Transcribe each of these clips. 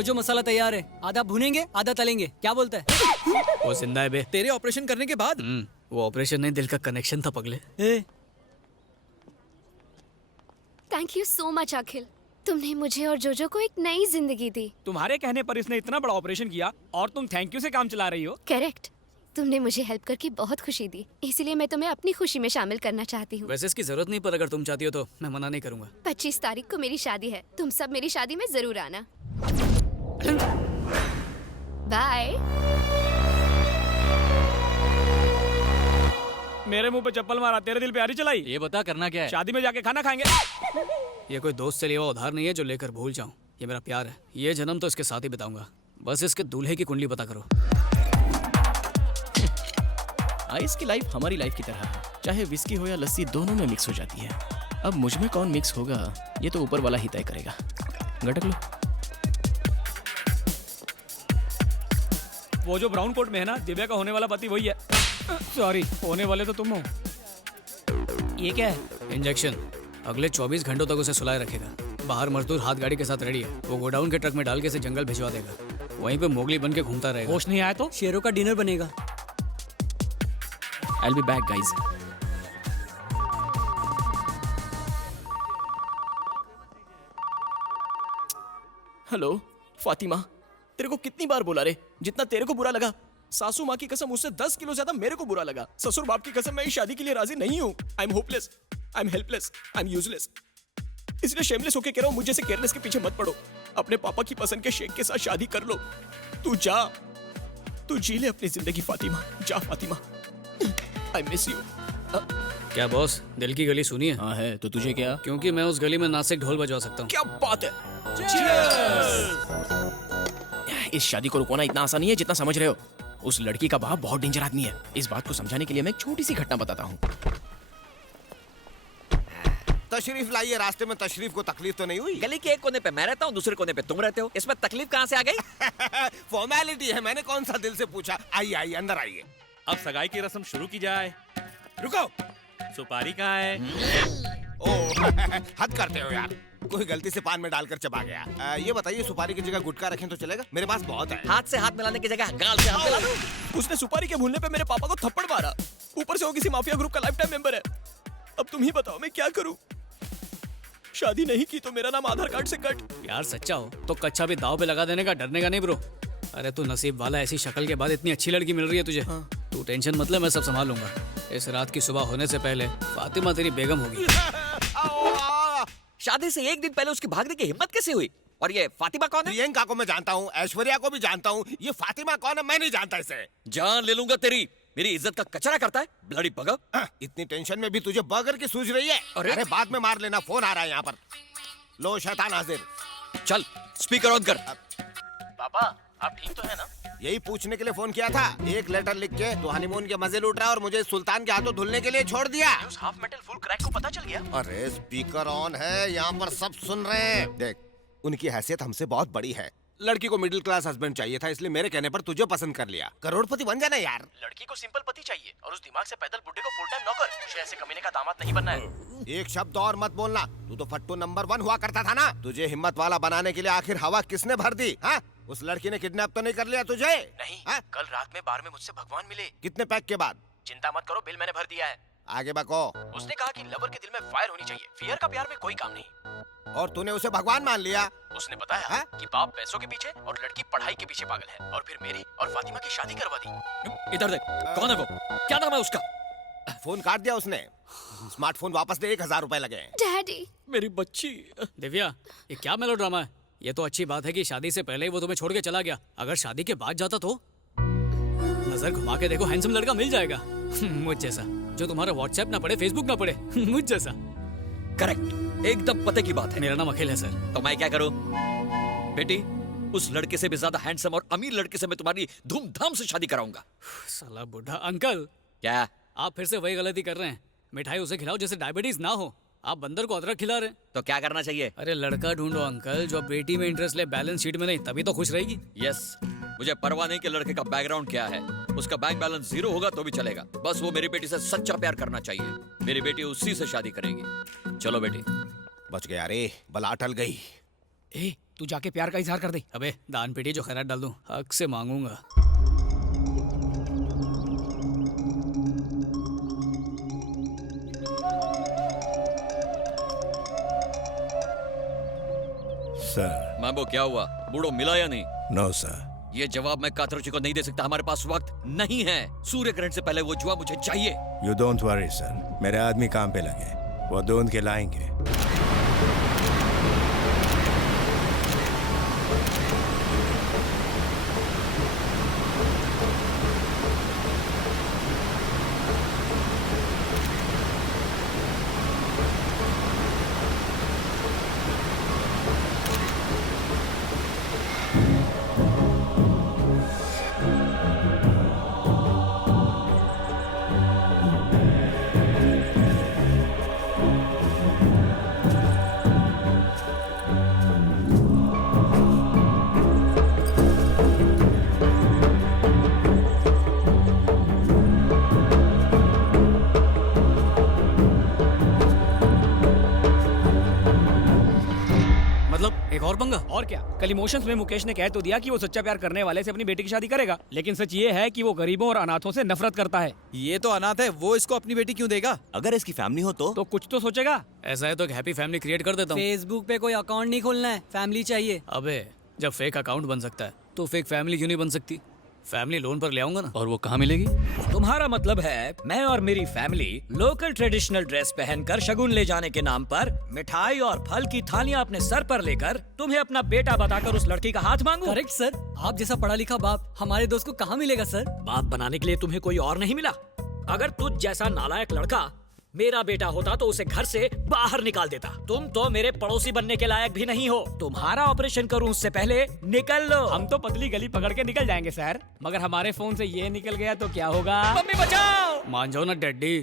जो मसाला तैयार है, आधा भुनेंगे आधा तलेंगे, क्या बोलता है? वो जिंदा है बे। तेरे ऑपरेशन करने के बाद? वो ऑपरेशन नहीं, दिल का कनेक्शन था पगले। थैंक यू सो मच अखिल, तुमने मुझे और जोजो को एक नई जिंदगी दी। तुम्हारे कहने पर इसने इतना बड़ा ऑपरेशन किया और तुम थैंक यू से काम चला रही हो। करेक्ट, तुमने मुझे हेल्प करके बहुत खुशी दी, इसलिए मैं तुम्हें अपनी खुशी में शामिल करना चाहती हूँ। वैसे इसकी जरूरत नहीं, पर अगर तुम चाहती हो तो मैं मना नहीं करूंगा। 25 तारीख को मेरी शादी है, तुम सब मेरी शादी में जरूर आना। बाय। मेरे मुंह पे चप्पल मारा, तेरे दिल पे आरी चलाई। ये बता करना क्या है? शादी में जाके खाना खाएंगे। ये कोई दोस्त से लिया हुआ उधार नहीं है जो लेकर भूल जाऊं। ये मेरा प्यार है, ये जन्म तो इसके साथ ही बिताऊंगा। बस इसके दूल्हे की कुंडली पता करो। आइस की लाइफ हमारी लाइफ की तरह है, चाहे विस्की हो या लस्सी दोनों में मिक्स हो जाती है। अब मुझ में कौन मिक्स होगा ये तो ऊपर वाला ही तय करेगा। गटक लो। वो जो ब्राउन कोट में है ना, दिव्या का होने वाला पति वही है। सॉरी, होने वाले तो तुम हो। ये क्या है? इंजेक्शन। अगले 24 घंटों तक उसे सुलाए रखेगा। बाहर मजदूर हाथ गाड़ी के साथ रेडी है, वो गोडाउन के ट्रक में डाल के इसे जंगल भिजवा देगा। वहीं पे मोगली बन के घूमता रहेगा। होश नहीं आया तो शेरों का डिनर बनेगा। I'll be back, guys. Hello Fatima, तेरे को कितनी बार बोला रे, जितना तेरे को बुरा लगा सासू माँ की कसम उससे 10 किलो ज्यादा मेरे को बुरा लगा। ससुर बाप की कसम मैं इस शादी के लिए राजी नहीं हूँ। I am hopeless, I am helpless, I am useless. इसलिए शेमलेस होके कह रहा हूँ, मुझे से केयरलेस के पीछे मत पड़ो। अपने पापा की पसंद के शेख के साथ शादी कर लो। तू जा, तू जी ले अपनी जिंदगी फातिमा, जा फातिमा। I miss you. क्या बॉस, दिल की गली सुनी है? हाँ है, तो तुझे क्या? क्योंकि मैं उस गली में नासिक ढोल बजवा सकता हूँ। क्या बात है। इस शादी को रुकवाना इतना आसान नहीं है जितना समझ रहे हो। उस लड़की का बाप बहुत डेंजर आदमी है। इस बात को समझाने के लिए मैं एक छोटी सी घटना बताता हूँ। तशरीफ लाइए। रास्ते में तशरीफ को तकलीफ तो नहीं हुई? गली के एक कोने पे मैं रहता हूँ, दूसरे कोने पे तुम रहते हो, इसमें तकलीफ कहाँ से आ गई? फॉर्मेलिटी है, मैंने कौन सा दिल से पूछा। आइए आइए अंदर आइए। अब सगाई की रस्म शुरू की जाए। रुको, सुपारी कहाँ है? ओह हद करते हो यार, कोई गलती से पान में डालकर चबा गया। ये बताइए सुपारी की जगह गुटखा रखें तो चलेगा? मेरे पास बहुत है। हाथ से हाथ मिलाने की जगह गाल से हाथ मिला दो। उसने सुपारी के भूलने पे मेरे पापा को थप्पड़ मारा, ऊपर से वो किसी माफिया ग्रुप का लाइफ टाइम मेंबर है। अब तुम ही बताओ मैं क्या करूं? शादी नहीं की तो मेरा नाम आधार कार्ड से कट। यार सच्चा हो तो कच्चा भी दाव पे लगा देने का, डरने का नहीं ब्रो। अरे तू नसीब वाला, ऐसी शक्ल के बाद इतनी अच्छी लड़की मिल रही है तुझे। हाँ। तू टेंशन मत ले, मैं सब संभाल लूंगा। इस रात की सुबह होने से पहले फातिमा तेरी बेगम होगी। शादी से एक दिन पहले उसकी भागने की हिम्मत कैसे हुई? और ये फातिमा कौन है? प्रियंका को मैं जानता हूँ, ऐश्वर्या को भी जानता हूँ, ये फातिमा कौन है मैं नहीं जानता इसे। जान ले लूंगा तेरी। मेरी इज्जत का कचरा करता है, ब्लडी बगर। इतनी टेंशन में भी तुझे बर्गर की सूझ रही है? अरे बाद में मार लेना, फोन आ रहा है यहाँ पर। लो शैतान हाजिर। चल स्पीकर ऑन कर। पापा आप ठीक तो है ना? यही पूछने के लिए फोन किया था। एक लेटर लिख के तो हनीमून के मजे लूट रहा है और मुझे सुल्तान के हाथों धुलने के लिए छोड़ दिया। उस हाफ मेटल फुल क्रैक को पता चल गया? अरे स्पीकर ऑन है, यहाँ पर सब सुन रहे हैं। देख, उनकी हैसियत हमसे बहुत बड़ी है। लड़की को मिडिल क्लास हस्बैंड चाहिए था, इसलिए मेरे कहने पर तुझे पसंद कर लिया। करोड़पति बन जाना यार। लड़की को सिंपल पति चाहिए और उस दिमाग से पैदल बुड्ढे को फुल टाइम नौकर। मुझे ऐसे कमीने का दामाद नहीं बनना है। एक शब्द और मत बोलना। तू तो फट्टू नंबर 1 हुआ करता था ना। तुझे हिम्मत वाला बनाने के लिए आखिर हवा किसने भर दी? हाँ? उस लड़की ने किडनैप तो नहीं कर लिया तुझे? नहीं। हा? कल रात में बार में मुझसे भगवान मिले। कितने पैक के बाद? चिंता मत करो, बिल मैंने भर दिया है। आगे बको। उसने कहा कि लवर के दिल में फायर होनी चाहिए, फियर का प्यार में कोई काम नहीं। और तूने उसे भगवान मान लिया? उसने बताया हा? कि बाप पैसों के पीछे और लड़की पढ़ाई के पीछे पागल है, और फिर मेरी और फातिमा की शादी करवा दी। इधर देख, कौन है वो? क्या नाम है उसका? फोन काट दिया उसने। स्मार्टफोन वापस दे, 1000 रुपए लगे। डैडी, मेरी बच्ची। दिव्या, ये क्या मेलोड्रामा है? ये तो अच्छी बात है कि शादी से पहले ही वो तुम्हें छोड़ के चला गया। अगर शादी के बाद जाता तो? नजर घुमा के देखो, हैंडसम लड़का मिल जाएगा। मुझ जैसा, जो तुम्हारा व्हाट्सएप ना पढ़े, फेसबुक ना पढ़े। मुझ जैसा। करेक्ट, एकदम पते की बात है। मेरा नाम अखिल है सर। तो मैं क्या करूं? बेटी, उस लड़के से भी ज्यादा हैंडसम और अमीर लड़के से मैं तुम्हारी धूमधाम से शादी कराऊंगा। साला बुढ़ा अंकल। क्या? आप फिर से वही गलती कर रहे हैं। मिठाई उसे खिलाओ जैसे डायबिटीज ना हो। आप बंदर को अदरक खिला रहे हैं। तो क्या करना चाहिए? अरे लड़का ढूंढो अंकल, जो बेटी में इंटरेस्ट ले, बैलेंस शीट में नहीं, तभी तो खुश रहेगी। यस, मुझे परवाह नहीं कि लड़के का बैकग्राउंड क्या है। उसका बैंक बैलेंस 0 होगा तो भी चलेगा। बस वो मेरी बेटी से सच्चा प्यार करना चाहिए। मेरी बेटी उसी से शादी करेगी। चलो बेटी। बच गया रे, बला अटल गई। ए, तू जाके प्यार का इजहार कर दे। अबे दान पेटी जो खैरात डाल दूं, हक से मांगूंगा। सर। मैम्बो क्या हुआ, बूढ़ो मिला या नहीं? No sir. ये जवाब मैं कातरुचि को नहीं दे सकता, हमारे पास वक्त नहीं है। सूर्य ग्रहण से पहले वो जुआ मुझे चाहिए। यू डोंट वरी सर, मेरे आदमी काम पे लगे, वो ढूंढ के लाएंगे। एक और पंगा। और क्या, कल इमोशंस में मुकेश ने कह तो दिया कि वो सच्चा प्यार करने वाले से अपनी बेटी की शादी करेगा, लेकिन सच ये है कि वो गरीबों और अनाथों से नफरत करता है। ये तो अनाथ है, वो इसको अपनी बेटी क्यों देगा? अगर इसकी फैमिली हो तो कुछ तो सोचेगा। ऐसा है तो एक हैप्पी फैमिली क्रिएट कर देता हूँ। फेसबुक पे कोई अकाउंट नहीं खोलना है, फैमिली चाहिए। अबे जब फेक अकाउंट बन सकता है तो फेक फैमिली क्यों नहीं बन सकती? फैमिली लोन पर ले आऊंगा ना। और वो कहाँ मिलेगी? तुम्हारा मतलब है मैं और मेरी फैमिली लोकल ट्रेडिशनल ड्रेस पहनकर शगुन ले जाने के नाम पर मिठाई और फल की थालियां अपने सर पर लेकर तुम्हें अपना बेटा बताकर उस लड़की का हाथ मांगू? करेक्ट सर, आप जैसा पढ़ा लिखा बाप हमारे दोस्त को कहाँ मिलेगा सर? बाप बनाने के लिए तुम्हें कोई और नहीं मिला? अगर तुझ जैसा नालायक लड़का मेरा बेटा होता तो उसे घर से बाहर निकाल देता। तुम तो मेरे पड़ोसी बनने के लायक भी नहीं हो। तुम्हारा ऑपरेशन करूं उससे पहले निकल लो। हम तो पतली गली पकड़ के निकल जाएंगे सर, मगर हमारे फोन से ये निकल गया तो क्या होगा? मम्मी बचाओ। मान जाओ ना डैडी।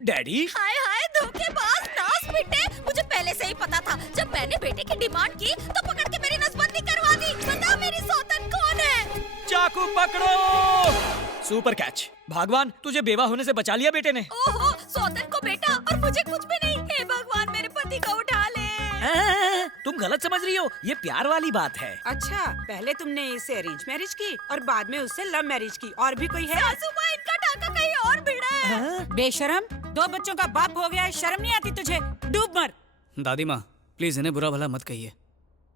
डैडी? हाय हाय धोखेबाज नास बेटे, मुझे पहले से ही पता था। जब मैंने बेटे की डिमांड की तो पकड़ के मेरी नसबंदी करवा दी। बता मेरी सौतन कौन है? चाकू पकड़ो। Super catch. भगवान तुझे बेवा होने से बचा लिया बेटे ने। ओहो, सौतन को बेटा और मुझे कुछ भी नहीं। हे भगवान मेरे पति को उठा ले। तुम गलत समझ रही हो, ये प्यार वाली बात है। अच्छा, पहले तुमने इससे अरेंज मैरिज की और बाद में उससे लव मैरिज की। और भी कोई है? सासू माँ, इनका टाका कहीं और भिड़ा है। बेशरम, 2 बच्चों का बाप हो गया है, शर्म नहीं आती तुझे? डूब मर। दादी माँ प्लीज इन्हें बुरा भला मत कहिए।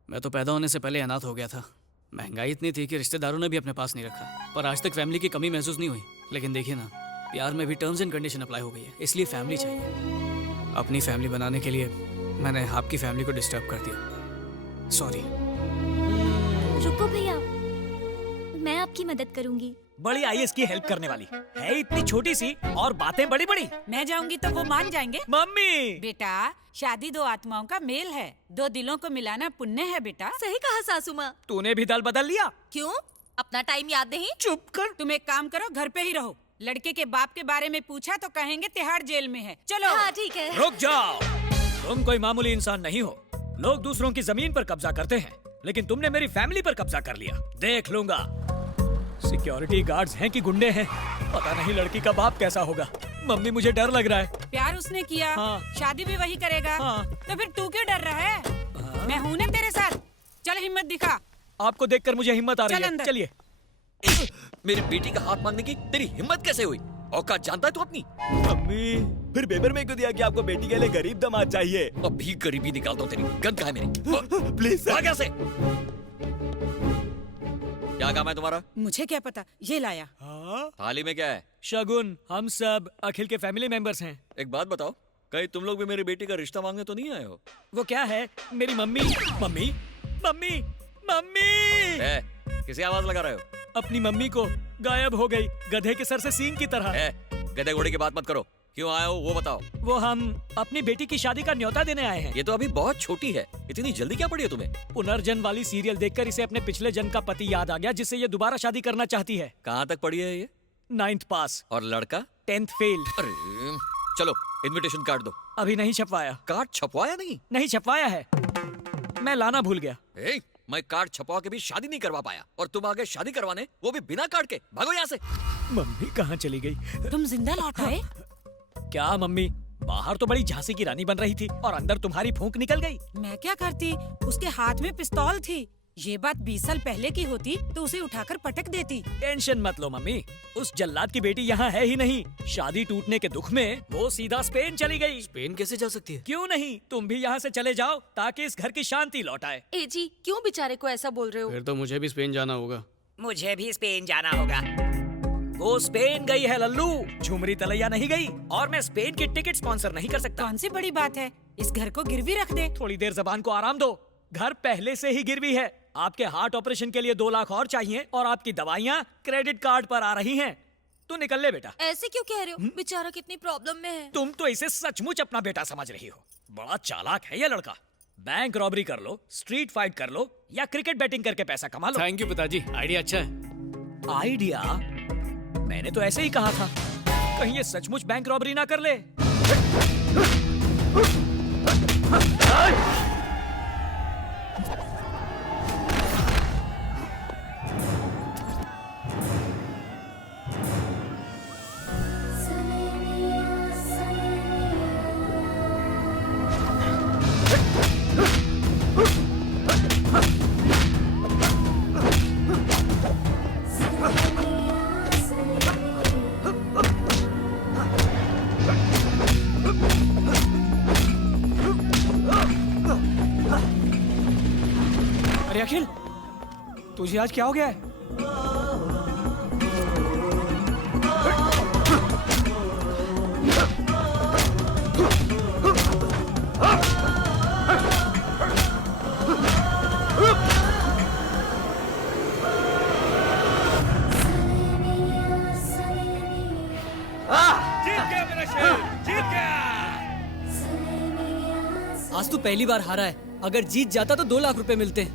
मैं तो पैदा होने से पहले अनाथ हो गया था। महंगाई इतनी थी कि रिश्तेदारों ने भी अपने पास नहीं रखा, पर आज तक फैमिली की कमी महसूस नहीं हुई। लेकिन देखिए ना, प्यार में भी टर्म्स एंड कंडीशन अप्लाई हो गई है, इसलिए फैमिली चाहिए। अपनी फैमिली बनाने के लिए मैंने आपकी फैमिली को डिस्टर्ब कर दिया, सॉरी। रुको भैया, मैं आपकी मदद करूंगी। बड़ी आईएएस की हेल्प करने वाली है, इतनी छोटी सी और बातें बड़ी बड़ी। मैं जाऊंगी तो वो मान जाएंगे? मम्मी! बेटा, शादी 2 आत्माओं का मेल है, 2 दिलों को मिलाना पुण्य है बेटा। सही कहा सासू माँ। तूने भी दल बदल लिया। क्यों? अपना टाइम याद नहीं? चुप कर। तुम एक काम करो, घर पे ही रहो। लड़के के बाप के बारे में पूछा तो कहेंगे तिहाड़ जेल में है। चलो। हाँ ठीक है। रुक जाओ, तुम कोई मामूली इंसान नहीं हो। लोग दूसरों की जमीन पर कब्जा करते हैं, लेकिन तुमने मेरी फैमिली पर कब्जा कर लिया। देख लूंगा। सिक्योरिटी गार्ड्स हैं कि गुंडे हैं, पता नहीं लड़की का बाप कैसा होगा। मम्मी मुझे डर लग रहा है। प्यार उसने किया, हाँ। शादी भी वही करेगा, हाँ। तो फिर तू क्यों डर रहा है? मैं हूं ना तेरे साथ, चल हिम्मत दिखा। आपको देखकर मुझे हिम्मत आ रही चल है। अंदर। चलिए। मेरी बेटी का हाथ मांगने की तेरी हिम्मत कैसे हुई? औकात जानता है तू अपनी? मम्मी फिर पेपर में क्यों दिया कि आपको बेटी के लिए गरीब दामाद चाहिए? अभी गरीबी निकाल दो तेरी। गंद है मेरी। प्लीज भाग यहाँ से। क्या काम है तुम्हारा? मुझे क्या पता, ये लाया। थाली में क्या है? शगुन, हम सब अखिल के फैमिली मेंबर्स हैं। एक बात बताओ, कहीं तुम लोग भी मेरी बेटी का रिश्ता मांगने तो नहीं आए हो? वो क्या है? मेरी मम्मी। मम्मी? मम्मी? मम्मी! किसी आवाज लगा रहे हो? अपनी मम्मी को गायब हो गई, गधे के सर से सींग की तरह। गधे घोड़े की बात मत करो। क्यों आए हो वो बताओ। वो हम अपनी बेटी की शादी का न्योता देने आए हैं। ये तो अभी बहुत छोटी है, इतनी जल्दी क्या पड़ी है तुम्हें? पुनर्जन्म वाली सीरियल देखकर इसे अपने पिछले जन्म का पति याद आ गया, जिससे ये दोबारा शादी करना चाहती है। कहाँ तक पढ़ी है ये? 9th पास। और लड़का? 10th fail. अरे चलो इनविटेशन कार्ड दो। अभी नहीं छपवाया। कार्ड छपवाया नहीं? नहीं छपवाया है, मैं लाना भूल गया। मैं कार्ड छपवा के भी शादी नहीं करवा पाया, और तुम आगे शादी करवाने, वो भी बिना कार्ड के। भागो यहाँ से। मम्मी कहाँ चली गई? तुम जिंदा लौट आए? क्या मम्मी, बाहर तो बड़ी झांसी की रानी बन रही थी और अंदर तुम्हारी फूंक निकल गई। मैं क्या करती, उसके हाथ में पिस्तौल थी। ये बात 20 साल पहले की होती तो उसे उठाकर पटक देती। टेंशन मत लो मम्मी, उस जल्लाद की बेटी यहाँ है ही नहीं। शादी टूटने के दुख में वो सीधा स्पेन चली गई। स्पेन कैसे जा सकती है? क्यों नहीं, तुम भी यहाँ से चले जाओ ताकि इस घर की शांति लौट आए। ए जी, क्यों बेचारे को ऐसा बोल रहे हो? फिर तो मुझे भी स्पेन जाना होगा। मुझे भी स्पेन जाना होगा। वो स्पेन गई है लल्लू, झुमरी तलैया नहीं गई। और मैं स्पेन की टिकट स्पॉन्सर नहीं कर सकता। कौन सी बड़ी बात है, इस घर को गिरवी रख दे। थोड़ी देर जबान को आराम दो, घर पहले से ही गिरवी है। आपके हार्ट ऑपरेशन के लिए 2 लाख और चाहिए और आपकी दवाइयाँ क्रेडिट कार्ड पर आ रही हैं। तू निकल ले बेटा। ऐसे क्यों कह रहे हो? बेचारा कितनी प्रॉब्लम में है। तुम तो इसे सचमुच अपना बेटा समझ रही हो। बड़ा चालाक है ये लड़का। बैंक रॉबरी कर लो, स्ट्रीट फाइट कर लो या क्रिकेट बैटिंग करके पैसा कमा लो। थैंक यू पिताजी, आइडिया अच्छा है। आइडिया? मैंने तो ऐसे ही कहा था। कहीं ये सचमुच बैंक रॉबरी ना कर ले। अरे अखिल, तुझे आज क्या हो गया है? जीत गया मेरा शेर, जीत गया। आज तू पहली बार हारा है, अगर जीत जाता तो 2 लाख रुपए मिलते।